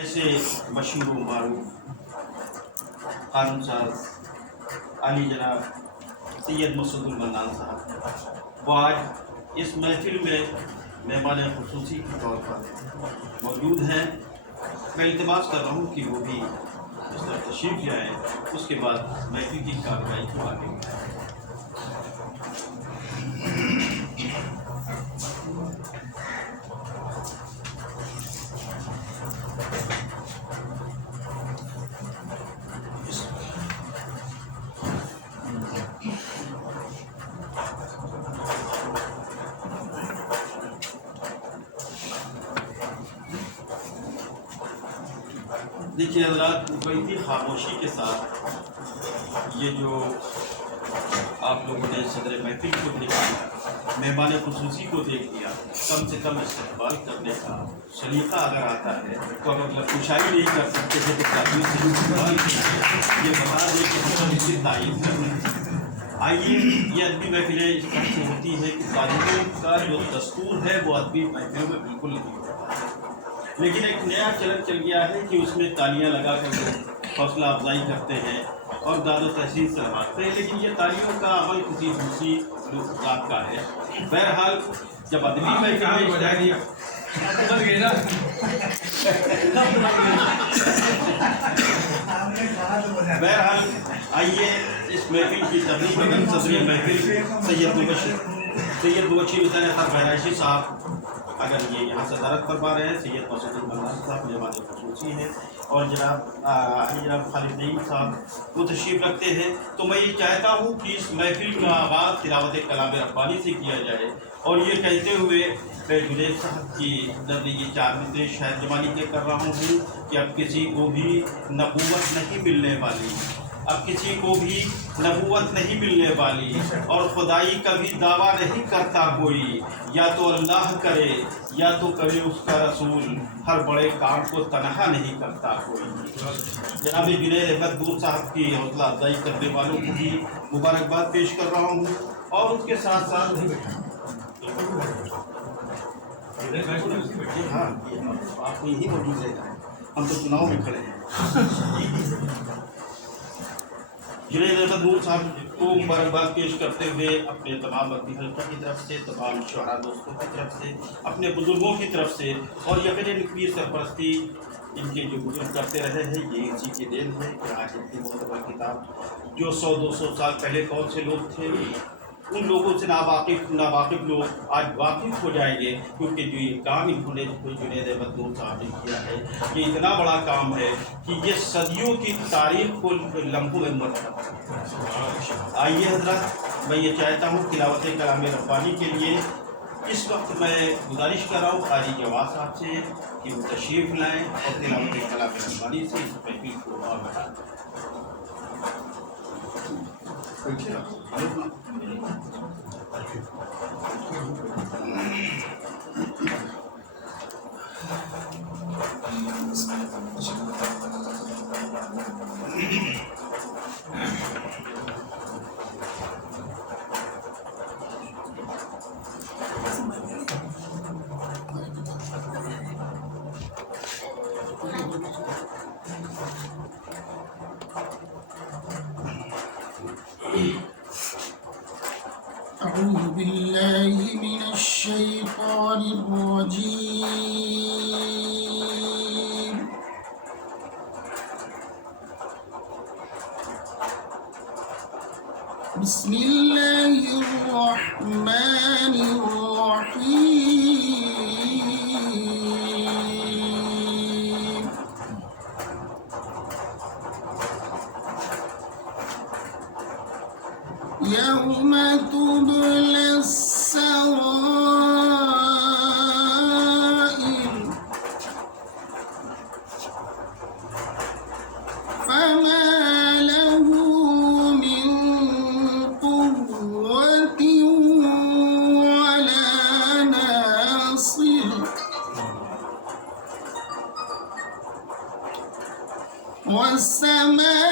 ایسے مشہور و معروف قانون ساز علی جناب سید مسعود المنان صاحب وہ آج اس محفل میں مہمان خصوصی کے طور پر موجود ہیں۔ میں التماس کر رہا ہوں کہ وہ بھی اس طرح تشریف لے آئیں، اس کے بعد محفل کی کارروائی کو آگے بڑھائیں۔ دیکھیے حضرات، بڑی ہی خاموشی کے ساتھ یہ جو آپ لوگوں نے صدر محفل کو دیکھا، مہمان خصوصی کو دیکھ لیا، کم سے کم استقبال کرنے کا سلیقہ اگر آتا ہے تو اگر پوچھائی نہیں کر سکتے تھے تو تعلیم سے استقبال یہ بتا دیں کہ ہم اس کی تعریف کر رہے ہیں۔ آئیے، یہ ادبی محفلیں اس طرح سے ہوتی ہے کہ تعلیموں کا جو دستور ہے وہ ادبی محفلوں میں بالکل نہیں ہوتا، لیکن ایک نیا چلن چل گیا ہے کہ اس میں تالیاں لگا کر لوگ حوصلہ افزائی کرتے ہیں اور داد و تحسین سلامتے ہیں، لیکن یہ تالیوں کا عمل کسی دوسری ذات کا ہے۔ بہرحال جب ادبی محفل بہرحال آئیے اس محفل کی تقریب اگر صدر محفل سید مبشر حسین خان بہرائشی صاحب اگر یہ یہاں صدارت فرما رہے ہیں، سید مسعود المنان صاحب مہمان خصوصی ہیں، اور جناب خالد نعیم صاحب وہ تشریف رکھتے ہیں، تو میں یہ چاہتا ہوں کہ اس محفل کا آغاز تلاوت کلام ربانی سے کیا جائے، اور یہ کہتے ہوئے میں جنید صاحب کی نظر یہ 4 منٹیں شاید جمالی کے کر رہا ہوں کہ اب کسی کو بھی نبوت نہیں ملنے والی، اب کسی کو بھی نبوت نہیں ملنے والی، اور خدائی کا بھی دعویٰ نہیں کرتا کوئی، یا تو اللہ کرے یا تو کرے اس کا رسول، ہر بڑے کام کو تنہا نہیں کرتا کوئی۔ جناب جنید احمد نور صاحب کی حوصلہ افزائی کرنے والوں کو بھی مبارکباد پیش کر رہا ہوں، اور اس کے ساتھ ساتھ ہاں آپ کو یہی موجود رہتا ہے، ہم تو چناؤ میں کھڑے ہیں۔ جنید احمد نور صاحب کو مبارکباد پیش کرتے ہوئے اپنے تمام ادبی حلقہ کی طرف سے، تمام شعراء دوستوں کی طرف سے، اپنے بزرگوں کی طرف سے، اور یقیناً کی سرپرستی ان کے جو بزرگ کرتے رہے ہیں، یہ اسی کی دین ہے کہ آج ان کی معتبر کتاب جو 100-200 سال پہلے کون سے لوگ تھے، ان لوگوں سے ناواقف لوگ آج واقف ہو جائیں گے، کیونکہ جو یہ کام انہوں نے جنید احمد نور صاحب نے کیا ہے، یہ اتنا بڑا کام ہے کہ یہ صدیوں کی تاریخ کو لمحوں میں مرتب ہے۔ آئیے حضرات، میں یہ چاہتا ہوں تلاوت کلام ربانی کے لیے اس وقت میں گزارش کر رہا ہوں قاری جواد صاحب سے کہ وہ تشریف لائیں اور تلاوت کلام ربانی سے اس محفل کو اور بڑھائیں۔ أعوذ بالله من الشيطان الرجيم بسم الله الرحمن الرحيم يوم تبلى السرائر فما له من قوة ولا ناصر والسماء